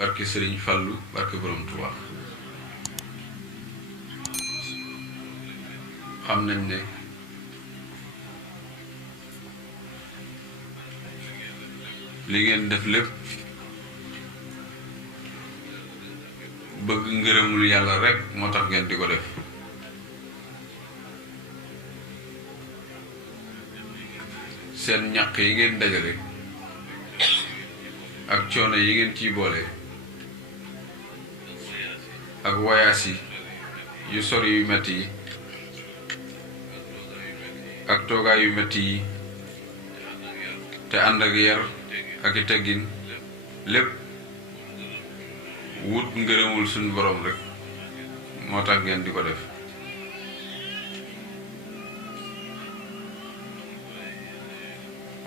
barke Sëriñ Fallu barke Borom Tuubaa xam nañ ne li ngeen def lépp bëgg ngërëmul yàlla rek moo tax ngeen di ko def seen ñaq yi ngeen dajale ak coono yi ngeen ciy boole ak wayaas yi yu sori yu metti yi ak toogaay yu metti yi te ànd ak yar ak i teggin lépp wut ngërëmul suñu borom rek moo tax ngeen di ko def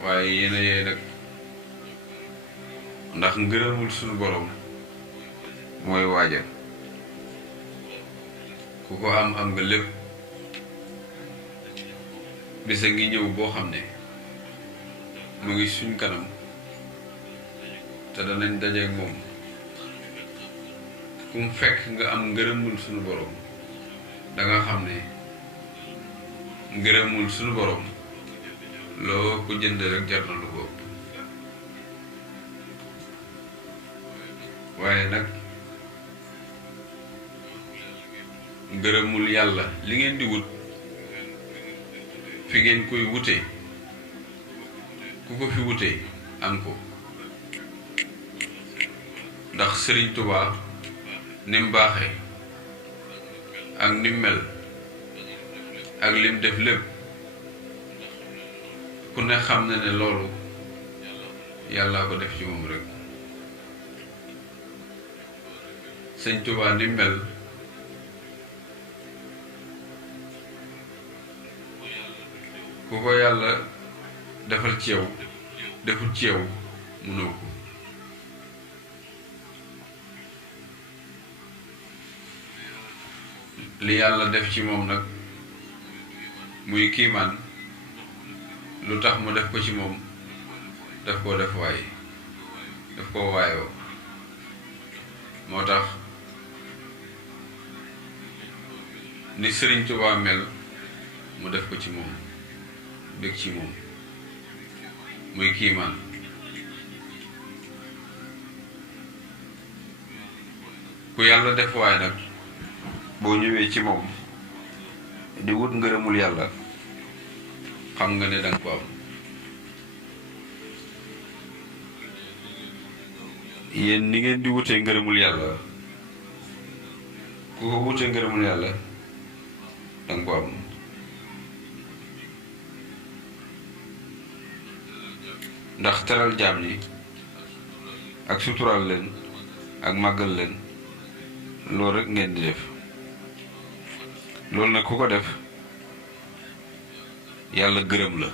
waaye yéen a yee nag ndax ngërëmul suñu borom mooy waajal ku ko am nga lépp bisa ngi ñëw boo xam ne mu ngi suñ kanam te danañ dajeek moom kum fekk nga am ngërëmul suñu borom danga xam ne ngërëmul suñu borom loo ko jënd rek jar na lu ko waaye nag ngërëmul yàlla li ngeen di wut fi ngeen koy wute ku ko fi wute am ko ndax Sëriñ Tuubaa ni mu baaxee ak ni mu mel ak lim def lépp ku ne xam na ne loolu yàllaa ko def ci moom rek Sëriñ Tuubaa ni mu mel ku ko yàlla defal ci yow deful ci yow mënoo ko li yàlla def ci moom nag muy kiimaan lu tax mu def ko ci moom daf koo def waaye daf koo waayoo moo tax ni Sëriñ Tuubaa mel mu def ko ci moom bég ci moom muy kiimaan ku yàlla def waay nag boo ñëwee ci moom di wut ngërëmul yàlla xam nga ne danga ko am yéen ni ngeen di wutee ngërëmul yàlla ku ko wutee ngërëmul yàlla danga ko am ndax teral jaam ñi ak suturaal leen ak màggal leen loolu rek ngeen di def loolu nag ku ko def yàlla gërëm la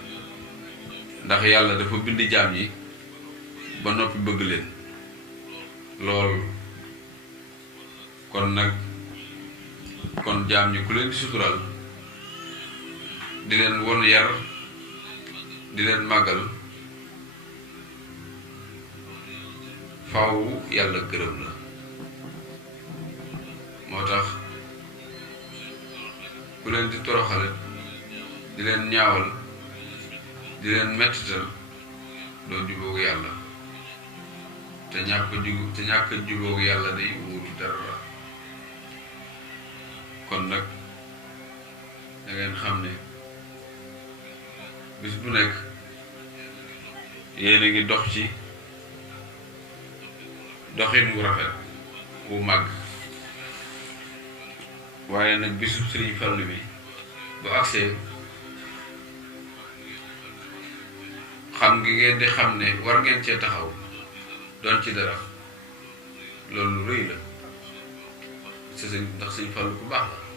ndax yàlla dafa bind jaam ñi ba noppi bëgg leen lool kon jaam ñi ku leen di suturaal di leen won yar di leen màggal faaw yàlla gërëm la moo tax ku leen di toroxale di leen ñaawal di leen mettital doo jubóog yàlla te ñàkk jubóog yàlla day wuutu dara kon nag da ngeen xam ne bis bu nekk yéen a ngi dox ci doxin wu rafet wu màgg waaye nag bisu Sëriñ Fallu bi bu agsee xam ngi ngeen di xam ne war ngeen cee taxaw doon ci dara loolu lu rëy la ndax Sëriñ Fallu ku baax la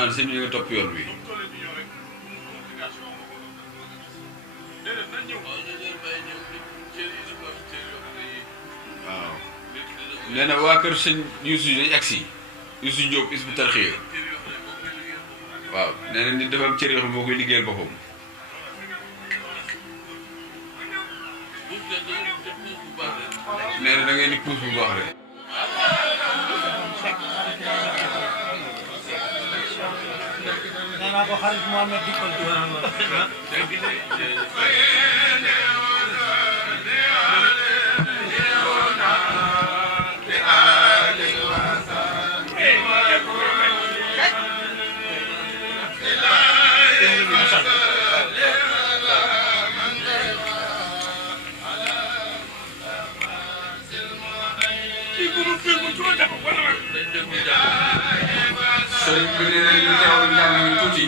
naan sëñ bi nga topp yoon wi waaw nee na waa kër sëñ Youssou dañ agsi Youssou Diop Hizbut Tarqiyyah waaw nee na nit dafa am cër yoo xam moo koy liggéeyal boppam nee na da ngeen di puus bu baax rek nee naa ko xarit Mohamed dikkal sëriñ bi nee na ñu teewlu njàng mi tuuti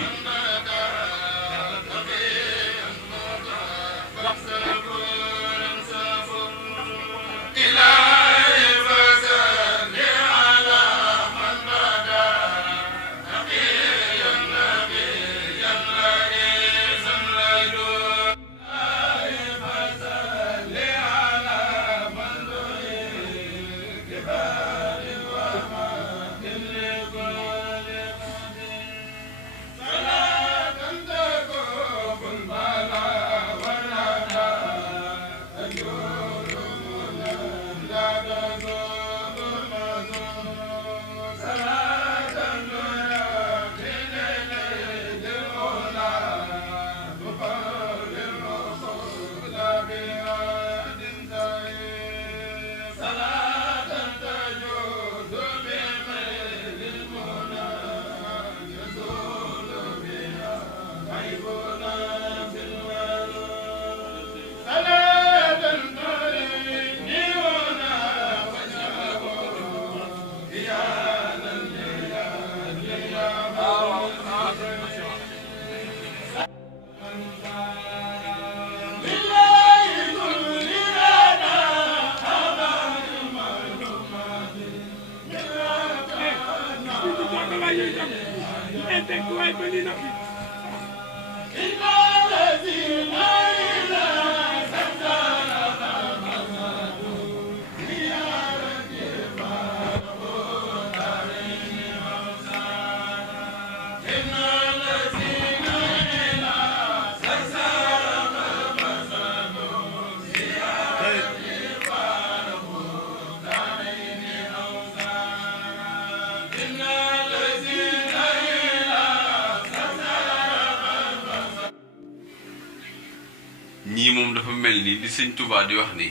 ñii moom dafa mel ni li sëñ Touba di wax ni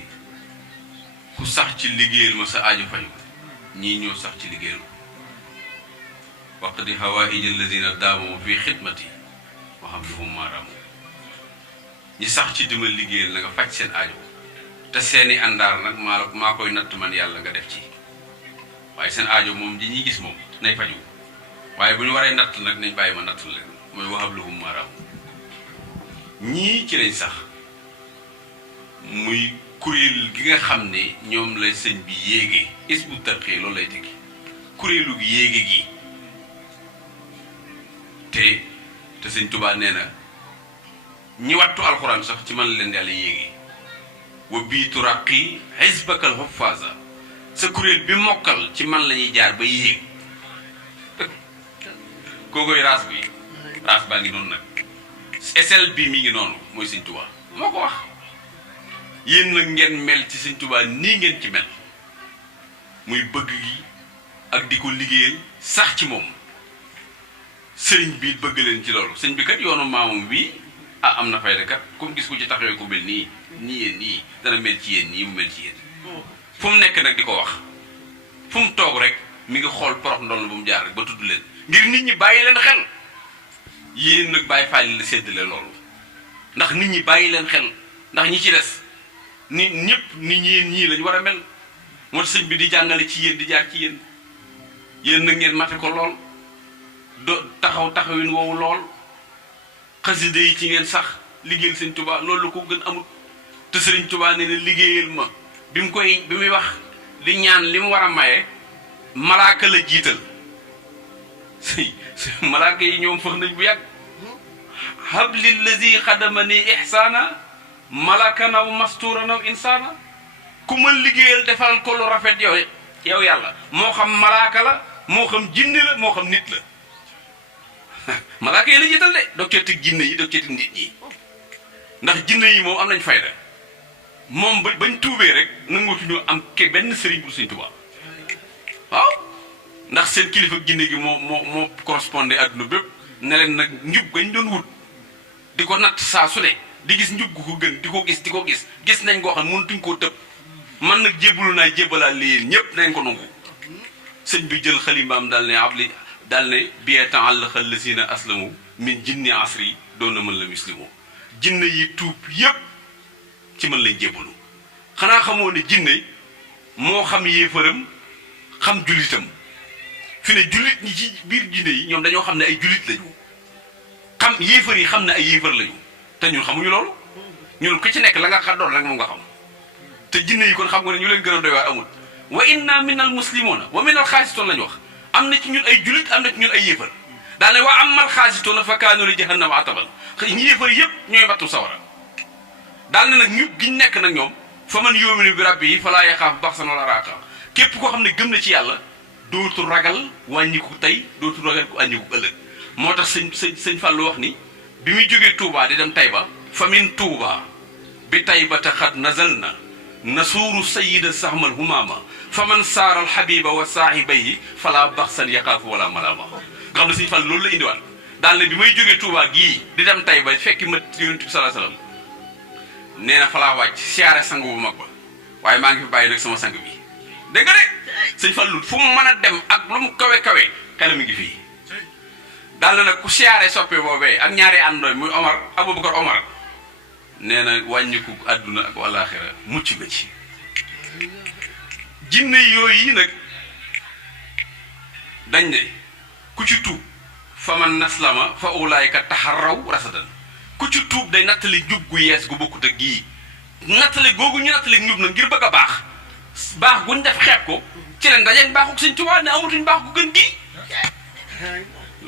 ku sax ci liggéeyal ma sa aaju faju ñii ñoo sax ci liggéeyal ma waqti hawaïj alladina daamu fi xidmati wa hamduhum maaraamu ñi sax ci dima liggéeyal na nga faj seen aaju te seeni àndaar nag maa koy natt man yàlla nga def ci waaye seen aajo moom ji ñuy gis moom nay faju waaye bu ñu waree natt nag nañ bàyyi ma natt leen mooy wa hamduhum maaraamu ñii ci lañ sax muy kuréel gi nga xam ne ñoom la sëñ bi yéege Hizbut Tarqiyyah loolu lay tekki kuréelu gi yéege gi te sëñ Tuubaa nee na ñi wattu alxuraan sax ci man leen yàlla yéege wa bii turaqi hizbakal huffaza sa kuréel bi mokkal ci man la ñuy jaar ba yéeg kookoy raas baa ngi noonu nag esel bi mi ngi noonu mooy sëñ Tuubaa moo ko wax yéen nag ngeen mel ci sëñ Tuubaa nii ngeen ci mel muy bëgg gi ak di ko liggéeyal sax ci moom sëriñ bi bëgg leen ci loolu sëñ bi kat yoonu maamam bi am na fayda kat comme gis ko ci taxawee ko mel nii yéen nii dana mel ci yéen nii mu mel ci yéen fu mu nekk nag di ko wax fu mu toog rek mi ngi xool porox ndoll bu mu jaar rek ba tudd leen ngir nit ñi bàyyi leen xel yéen nag bàyyi faali la séddale loolu ndax nit ñi bàyyi leen xel ndax ñi ci des ni ñëpp nit ñii lañ war a mel moo tax sëñ bi di jàngale ci yéen di jaar ci yéen nag ngeen mate ko lool taxawin woowu lool xasida yi ci ngeen sax liggéeyal sëñ Tuubaa loolu la ko gën amul te sëriñ Tuubaa nee na liggéeyal ma bi muy wax li ñaan li mu war a maye malaaka la jiital si malaaka yi ñoom fëx nañ bu yàgg hablil lazi xadamani ihsaana malakan aw masturan aw insaana ku ma liggéeyal defal ko lu rafet yow yàlla moo xam malaaka la moo xam jinne la moo xam nit la malaaka yi la jiital de doog cee teg jinne yi doog cee teg nit ñi ndax jinne yi moom am nañ fayda moom bañ tuubee rek nangootuñu am benn sëriñ bu Sëriñ Tuubaa waaw ndax seen kilifa jinne gi moo correspondé adduna bépp ne leen nag njub gañ doon wut di ko natt saa su ne di gis njub gu ko gën di ko gis nañ koo xam mënutuñ koo tëb man nag jébbalu naa jébbalaal li yéen ñëpp nañ ko nangu sëñ bi jël xalimaam daal ne bie ta'allaqa lazina aslamu min jinni asri doon na mën la muslimu jinne yi tuub yépp ci mën lañ jébbalu xanaa xamoo ne jinne moo xam yéefaram xam jullitam fi ne jullit ñi ci biir jinne yi ñoom dañoo xam ne ay jullit lañu xam yéefar yi xam ne ay yéefar lañu te ñun xamuñu loolu ñun ku ci nekk la nga xaddoon rek moom nga xam te jinne yi kon xam nga ne ñu leen gën a doy waar amul wa inna minal muslimuna wa minal xaasitoon lañu wax am na ci ñun ay jullit am na ci ñun ay yéefar daal ne wa amal xaasitoona fa kaanu li jahannama ataban ñi yéefar yëpp ñooy mbattu sawara daal ne nag ñu giñ nekk nag ñoom fa man yu'minu bi rabbihi falaa yaxaafu baxsan wala raaqa képp koo xam ne gëm na ci yàlla dootul ragal wàññiku tey dootul ragal ku wàññiku ëllëg moo tax sëñ Fallou wax ni bi muy jógee Touba di dem Tayba fa min Touba bi Taybata xad nazal na nasuuru sayida sahmal humaama fa man saaral habiba wa saahibayhi falaa baxsan yaxaafu wala malaama nga xam ne sëñ Fallou loolu la indiwaat daal ne bi may jógee Touba gii di dem Tayba fekki ma Yonent bi sallallahu alayhi wasallam nee na falaa wàcc siyaare sang bu mag ba waaye maa ngi fi bàyyi nag sama sang bi dégg nga de sëñ Fallou fu mu mën a dem ak lu mu kawe xelam mi ngi fii daal na nag ku siyaare soppe boobee ak ñaari àndooy muy Omar Aboubacar Omar nee na wàññiku àdduna ak wàllaaxira mucc nga ci jinne yooyu yi nag dañ ne ku ci tuub fa man naslama fa ulaayka taxarraw rasadan ku ci tuub day nattali njub gu yees gu bokkut ak gii nattali googu ñu nattali njub nag ngir bëgg a baax guñ def xeeb ko ci leen dajeeg baaxuk Sëñ Tuubaa ne amatuñ baax gu gën gii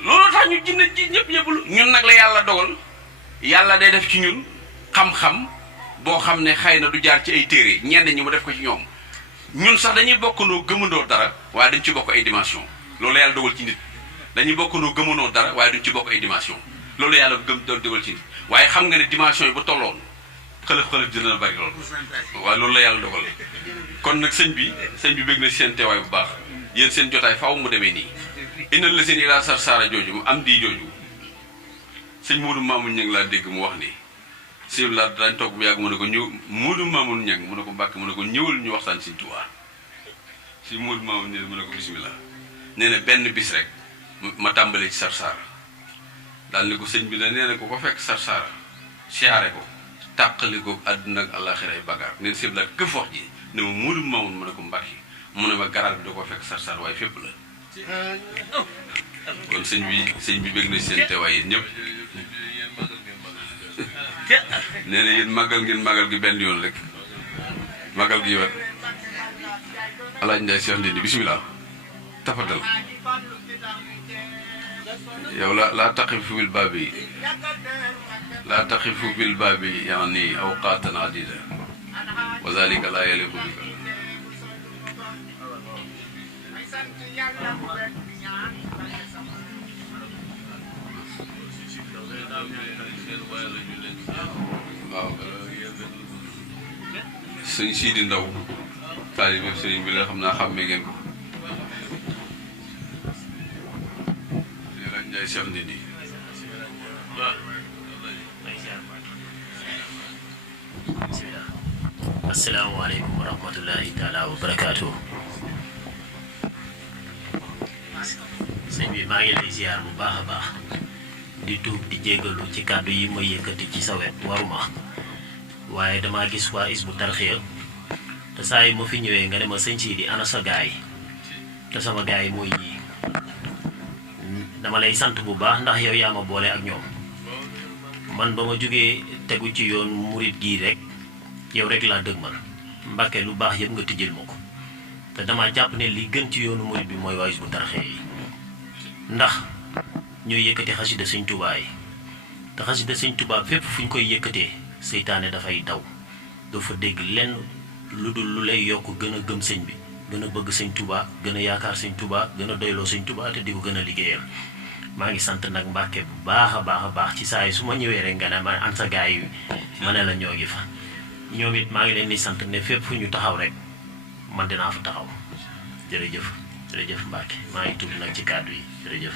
loolu tax ñu jinne ji ñëpp ñun nag la yàlla dogal yàlla day def ci ñun xam-xam boo xam ne xëy na du jaar ci ay téere ñenn ñi mu def ko ci ñoom ñun sax dañuy bokkandoo gëmandoo dara waaye dañ ci bokk ay dimension loolu la yàlla dogal ci nit dañuy bokkandoo gëmandoo dara waaye duñ ci bokk ay dimension loolu yàlla dogal ci nit waaye xam nga ne dimension yi bu tolloon xëlëf dina bari loolu waaye loolu la yàlla dogal kon nag sëñ bi bëgg na seen teewaay bu baax yéen seen jotaay faaw mu demee nii inal la seen ilaa saara jooju mu am di jooju sëñ Modou Mamoun Niang laa dégg mu wax ni sëñ la dañ toog bu yàgg mu ne ko ñëw Modou Mamoun Niang mu ne ko Mbàkke mu ne ko ñëwal ñu waxtaan Sëñ Tuubaa sëñ Modou Mamoun Niang mu ne ko bismillah nee na benn bis rek ma tàmbalee ci Sarsara daal ni ko sëñ bi la nee na ko fekk Sarsara siyaare ko tàqali ko àdduna ak àllaaxira ay bagaar neen sëñ la këf wax ji ne ma Modou Mamoun mu ne ko Mbàkke mu ne ma garaat bi da ko fekk Sarsara waaye fépp la kon sëñ bi bëgg na seen teewaay yéen ñëpp nee na yéen màggal gi benn yoon rek màggal gi yoon alaaj Njaay Cheikh Ndindi bismillah tafadal yow laa taqifu bil baabi yaani awqaatan adida wa zalika laa yaliqu bika waaw sëñ Sidi Ndaw taalibe sëriñ bi la xam naa xàmmee ngeen ko Njaay Cheikh Ndindi asalaamaaleykum wa rahmatullahi taala wa barakaatu. sëñ bi maa ngi lay ziar bu baax a baax di tuub di jéggalu ci kàddu yi ma yëkkati ci sa wet waruma waaye damaa gis waa Hizbut Tarqiyyah te saa yi ma fi ñëwee nga ne ma sëñ Sidi ana sa gaay te sama gaay mooy ñii dama lay sant bu baax ndax yow yaa ma boole ak ñoom man ba ma jógee tegu ci yoon murit gii rek yow rek laa dëgmal Mbàkke lu baax yëpp nga tijjil ma ko te dama jàpp ne li gën ci yoonu murit bi mooy waa Hizbut Tarqiyyah yi ndax ñooy yëkkati xasida sëñ Tuubaa yi te xasida sëñ Tuubaa fépp fu ñu koy yëkkatee seytaane dafay daw doo fa dégg lenn lu dul lu lay yokk gën a gëm sëñ bi gën a bëgg sëñ Tuubaa gën a yaakaar sëñ Tuubaa gën a doyloo sëñ Tuubaa te di ko gën a liggéeyal. maa ngi sant nag Mbàkke bu baax a baax ci saa yi su ma ñëwee rek nga ne ma an sa gaay yi ma ne la ñoo ngi fa ñoom it maa ngi leen di sant ne fépp fu ñu taxaw rek man dinaa fa taxaw jërëjëf Mbàkke maa ngi tudd nag ci kàddu yi jërëjëf.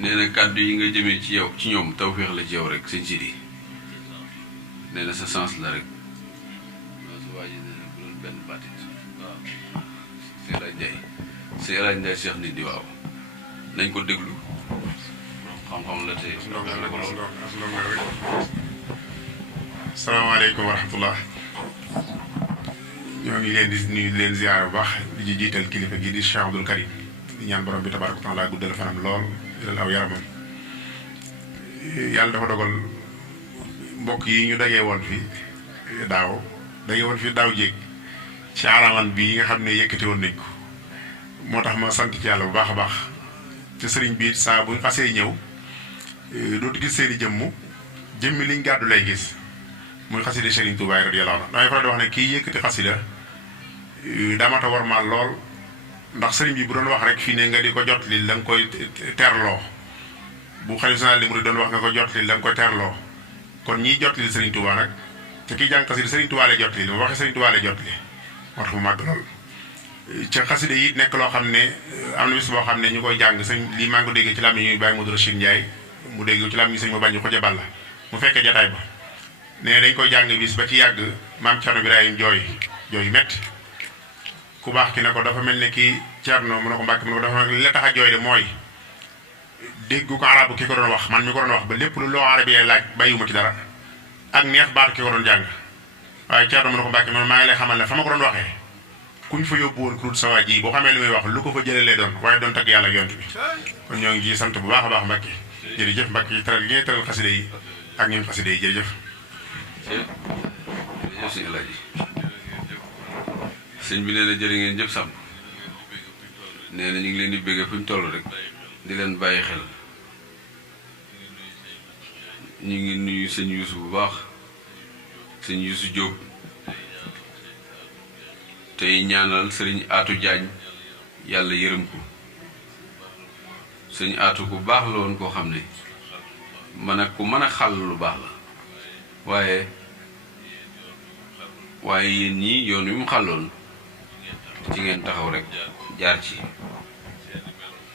nee na kàddu yi nga jëmee ci yow ci ñoom tawféex la ci yow rek sëñ Sidi nee na sa sens la rek waaw su waa ji nee na bu doon benn baatit waaw si El Hadj Ndiaye si El Hadj Ndiaye Cheikh nit di waaw nañ ko déglu xam-xam la te salaamaaleykum wa rahmatullah ñoo ngi leen di nuyu leen ziar bu baax di jiital kilifa gi di Cheikh Abdoul Karim di ñaan borom bi tabaaraka wa taala guddal fanam lool jëlal aw yaramam yàlla dafa dogal mbokk yi ñu dajee woon fi daaw jéeg ci araman bi yi nga xam ne yëkkati woon nañ ko moo tax ma sant ci yàlla bu baax a baax te sëriñ bi saa bu ñu xasee ñëw dootu gis seeni jëmmi liñ gàddu lay gis muy xasida Sëriñ Tuubaa radiyallaahu anhu damay faral di wax ne kii yëkkati xasida daamata war maal lool ndax sëriñ bi bu doon wax rek fii ne nga di ko jot li la nga koy terloo bu xalifa général des mourides doon wax nga ko jot li la nga koy terloo kon ñiy jot li Sëriñ Tuubaa nag te kii jàng xasida Sëriñ Tuubaa lay jot li ma waxee Sëriñ Tuubaa lay jot li moo tax mu màgg lool ca xasida yi nekk loo xam ne am na bis boo xam ne ñu koy jàng sëñ lii maa ngi ko déggee ci làmmiñ ñuy bàyyi Modou Rachid Ndiaye mu dégg ci làmmiñ sëñ ma bañ ko ja balla mu fekkee jataay ba ne dañ koy jàng bis ba ci yàgg maam Cerno Birahim jooy metti ku baax ki ne ko dafa mel ne kii Cerno mu ne ko Mbàkke mu ne ko dafa mel ne li la tax a jooy de mooy dégg ko arabu ki ko doon wax man mi ko doon wax ba lépp lu loo arabi laaj bàyyiwuma ci dara ak neex baat ki ko doon jàng waaye Cerno mu ne ko Mbàkke man maa ngi lay xamal ne fa ma ko doon waxee kuñ fa yóbbu woon kurut sa waa ji boo xamee li muy wax lu ko fa jëlee lay doon waaye doon tagg yàlla ak yont bi kon ñoo ngi ciy sant bu baax a baax Mbàkke jërëjëf Mbàkke yi teral gi ngay teral xasida yi ak ñun xasida yi jërëjëf sëñ El Hadj sëñ bi nee na jërë ngeen jëf sàmm nee na ñu ngi leen di béggee fu ñu toll rek di leen bàyyi xel ñu ngi nuyu sëñ Yuusu bu baax sëñ Yuusu Jóob tey ñaanal sëriñ Aatu Jaañ yàlla yërëm ko sëñ Aatu ku baax la woon koo xam ne ku mën a xàll lu baax la waaye yéen ñii yoon wi mu xàlloon ci ngeen taxaw rek jaar ci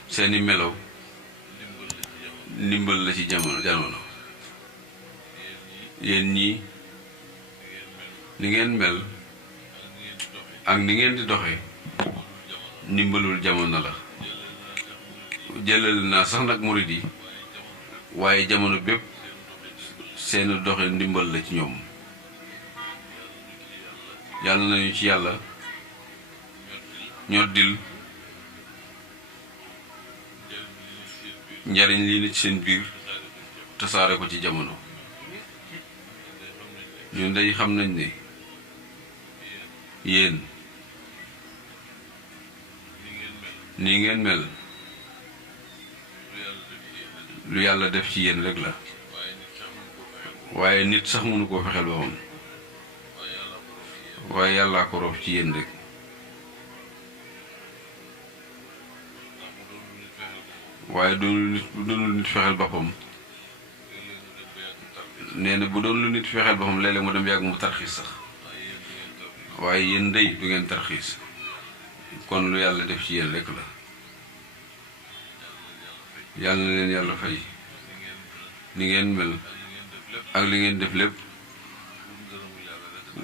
seeni melow ndimbal la ci jamono yéen ñii ni ngeen mel ak ni ngeen di doxe ndimbalul jamono la jëlal naa sax nag murid yi waaye jamono bépp seen doxe ndimbal la ci ñoom yàlla nañu ci yàlla ñoddil njariñ lii ne ci seen biir tasaare ko ci jamono ñun day xam nañ ne yéen nii ngeen mel lu yàlla def ci yéen rek la waaye nit sax mënu koo fexeel boppam waaye yàllaa ko roof ci yéen rek waaye doonul nit fexeel boppam nee na bu doon lu nit fexeel boppam léeg-léeg mu dem yàgg mu tarxiis sax waaye yéen ndey du ngeen tarxiis kon lu yàlla def ci yéen rek la yàlla na leen yàlla fay ni ngeen mel ak li ngeen def lépp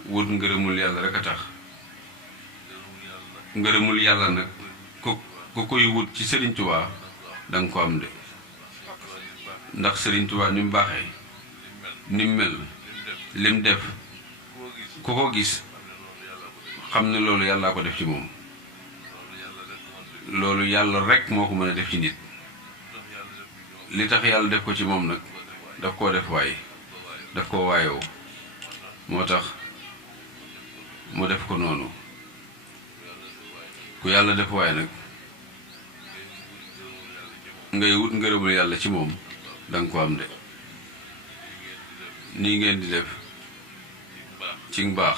wut ngërëmul yàlla rek a tax ngërëmul yàlla nag ku koy wut ci Sëriñ Tuubaa danga ko am de ndax Sëriñ Tuubaa ni mu baaxee ni mu mel lim def ku ko gis xam ne loolu yàllaa ko def ci moom loolu yàlla rek moo ko mën a def ci nit li tax yàlla def ko ci moom nag daf koo def waaye daf koo waayoo moo tax mu def ko noonu ku yàlla def waaye nag ngay wut ngërëmul yàlla ci moom danga ko am de nii ngeen di def ci mbaax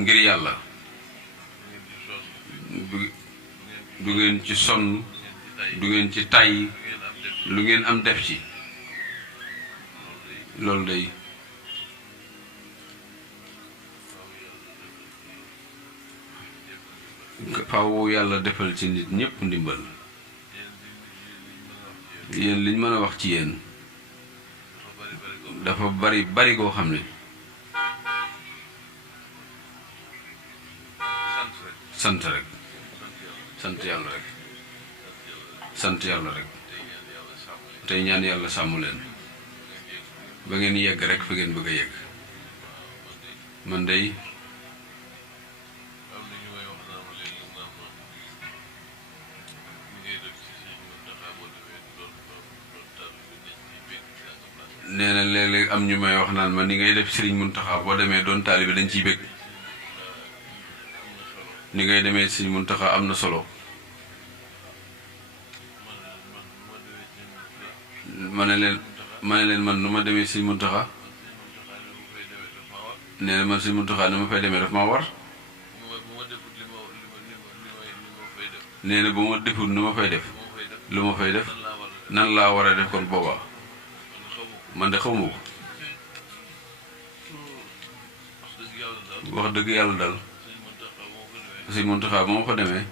ngir yàlla du ngeen ci sonn du ngeen ci tàyyi lu ngeen am def ci loolu day faaw yàlla defal ci nit ñépp ndimbal yéen liñ mën a wax ci yéen dafa bari goo xam ne sant rek sant yàlla rek sant yàlla rek tey ñaan yàlla sàmm leen ba ngeen yegg rek fa ngeen bëgg a yegg man day nee na léeg-léeg am ñu may wax naan ma ni ngay def Sëriñ Muntaxa boo demee doon taalibe dañ ciy bëgg ni ngay demee Sëriñ Muntaxa am na solo ma ne leen man nu ma demee Sëriñ Muntaxa nee na man Sëriñ Muntaxa ni ma fay demee daf maa war nee na bu ma deful nu ma fay def lu ma fay def nan laa war a def kon boobaa man de xawma ko wax dëgg yàlla daal Sëriñ Muntaxa ba ma fa demee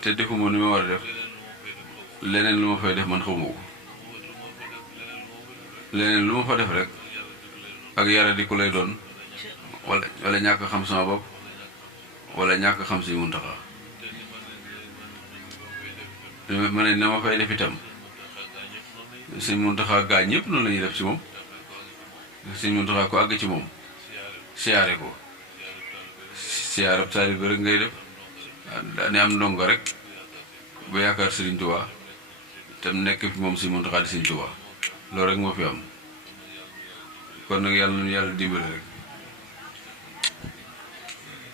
te defuma ni ma war a def leneen lu ma fay def man xawma ko leneen lu ma fa def rek ak yara di ku lay doon wala ñàkk xam sama bopp wala ñàkk xam Sëriñ Muntaxa ma ne na ma fay def itam Sëriñ Muntaxa gaa ñëpp noonu la ñuy def ci moom Sëriñ Muntaxa ko àgg ci moom siyaare ko siyaarab taalibe rek ngay def ne am ndongo rek bu yaakaar Sëriñ Tuubaa te mu nekk fi moom Sëriñ Muntaxa di Sëriñ Tuubaa loolu rek moo fi am kon nag yàlla nu yàlla dimbale rek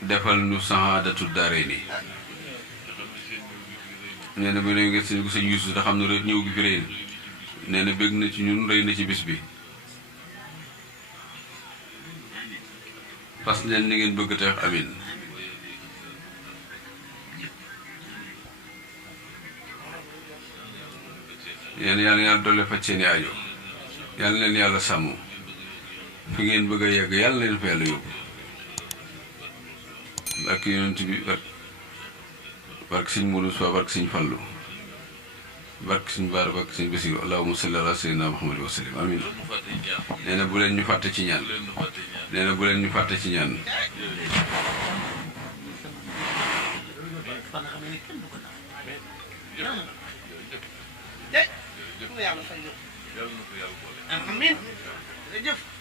defal nu sahaadatu daarayni nee na bu ne ngeen sëñ ko sëñ Yuusu te xam ne ñëw gi fi rëy na nee na bëgg na ci ñun rëy na ci bis bi parce que leen ni ngeen bëgg te wax amin yéen yàlla doole faj seeni aajo yàlla leen yàlla sàmm fi ngeen bëgg a yegg yàlla leen fa yàlla yóbbu barke yonent bi barke sëñ Moodu Musaa barke sëñ Fallu barke sëñ Baara barke sëñ Basiru allahumma salli ala sayyidina Muhammad wa sallim amin nee na bu leen ñu fàtte ci ñaan nee na bu leen ñu fàtte ci ñaan yàlla fay amiin jërëjëf